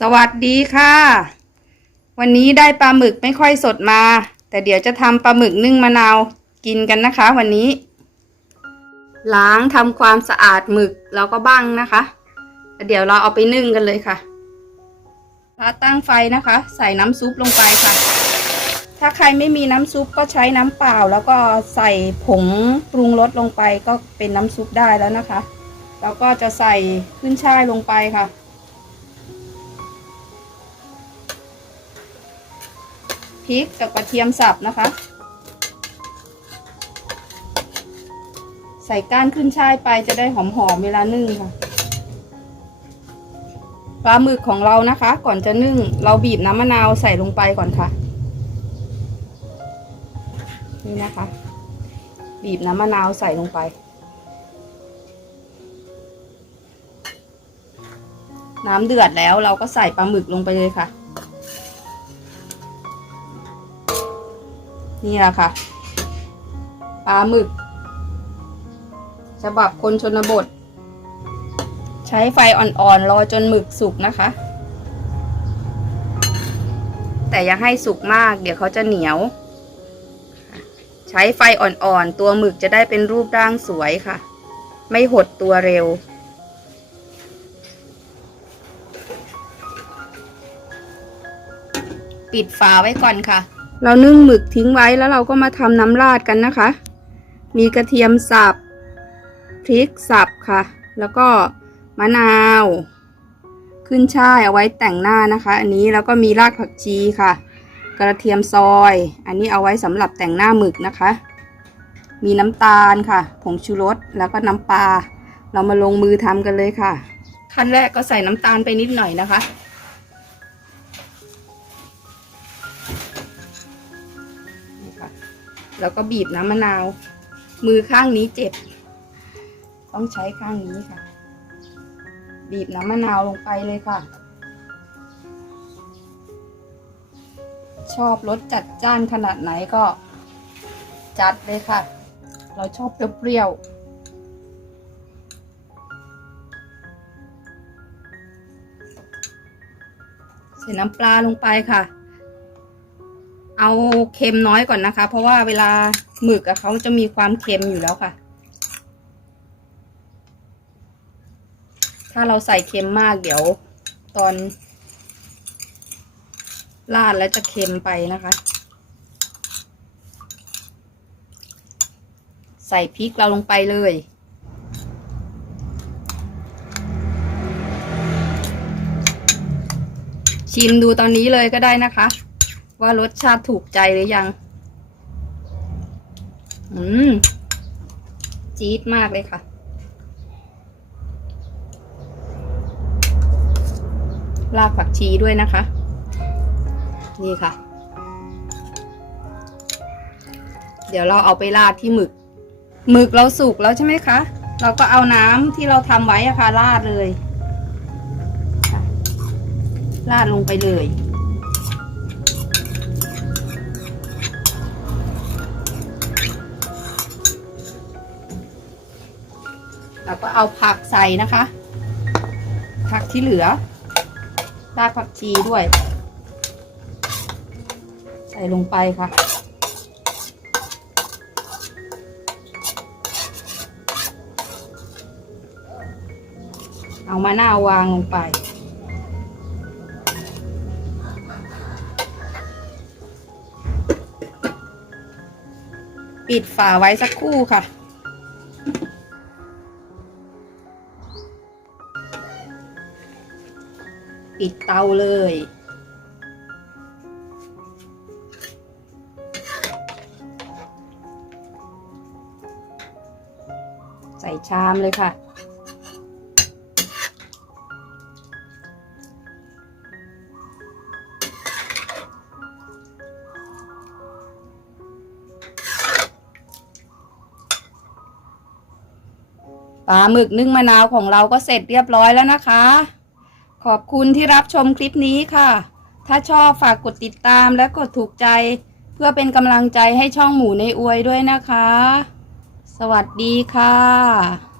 สวัสดีค่ะ วันนี้ได้ปลาหมึกไม่ค่อยสดมา แต่เดี๋ยวจะทำปลาหมึกนึ่งมะนาวกินกันนะคะ วันนี้ ล้างทำความสะอาดหมึกแล้วก็บ้างนะคะแล้วเดี๋ยวเราเอาไปนึ่งกันเลยค่ะพระตั้งไฟนะคะ ใส่น้ำซุปลงไปค่ะ ถ้าใครไม่มีน้ำซุปก็ใช้น้ำเปล่า แล้วก็ใส่ผงปรุงรสลงไปก็เป็นน้ำซุปได้แล้วนะคะ แล้วก็จะใส่ขึ้นช่ายลงไปค่ะ พริกกับกระเทียมสับนะคะ ใส่ก้านขึ้นช่ายไปจะได้หอมๆเวลานึ่งค่ะปลาหมึกของเรานะคะ ก่อนจะนึ่ง เราบีบน้ำมะนาวใส่ลงไปก่อนค่ะ นี่นะคะ บีบน้ำมะนาวใส่ลงไป น้ำเดือดแล้วเราก็ใส่ปลาหมึกลงไปเลยค่ะ นี่แหละค่ะปลาหมึก ฉบับคนชนบท ใช้ไฟอ่อนๆรอจนหมึกสุกนะคะ แต่อย่าให้สุกมาก เดี๋ยวเขาจะเหนียว ใช้ไฟอ่อนๆ ตัวหมึกจะได้เป็นรูปร่างสวยค่ะ ไม่หดตัวเร็วปิดฝาไว้ก่อนค่ะ เรานึ่งหมึกทิ้งไว้แล้วเราก็มาทำน้ำราดกันนะคะ มีกระเทียมสับ พริกสับค่ะ แล้วก็มะนาว ขึ้นช่ายเอาไว้แต่งหน้านะคะ อันนี้แล้วก็มีรากผักชีค่ะ กระเทียมซอย อันนี้เอาไว้สำหรับแต่งหน้าหมึกนะคะ มีน้ำตาลค่ะ ผงชูรส แล้วก็น้ำปลา เรามาลงมือทำกันเลยค่ะ ขั้นแรกก็ใส่น้ำตาลไปนิดหน่อยนะคะ แล้วก็บีบน้ำมะนาว มือข้างนี้เจ็บ ต้องใช้ข้างนี้ค่ะ บีบน้ำมะนาวลงไปเลยค่ะ ชอบรสจัดจ้านขนาดไหนก็จัดเลยค่ะ เราชอบเปรี้ยวๆใส่น้ำปลาลงไปค่ะ เอาเค็มน้อยก่อนนะคะ เพราะว่าเวลาหมึกอะเขาจะมีความเค็มอยู่แล้วค่ะ ถ้าเราใส่เค็มมากเดี๋ยวตอนราดแล้วจะเค็มไปนะคะ ใส่พริกเราลงไปเลย ชิมดูตอนนี้เลยก็ได้นะคะ ว่ารสชาติถูกใจหรือยัง อืม จี๊ดมากเลยค่ะ รากผักชีด้วยนะคะ นี่ค่ะ เดี๋ยวเราเอาไปราดที่หมึก หมึกเราสุกแล้วใช่ไหมคะ เราก็เอาน้ำที่เราทำไว้อะค่ะราดเลยราดลงไปเลย แล้วก็เอาผักใส่นะคะ ผักที่เหลือรากผักชีด้วย ใส่ลงไปค่ะ เอามะนาววางลงไปปิดฝาไว้สักครู่ค่ะ ปิดเตาเลย ใส่ชามเลยค่ะ ปลาหมึกนึ่งมะนาวของเราก็เสร็จเรียบร้อยแล้วนะคะ ขอบคุณที่รับชมคลิปนี้ค่ะ ถ้าชอบฝากกดติดตามและกดถูกใจ เพื่อเป็นกำลังใจให้ช่องหมูในอวยด้วยนะคะ สวัสดีค่ะ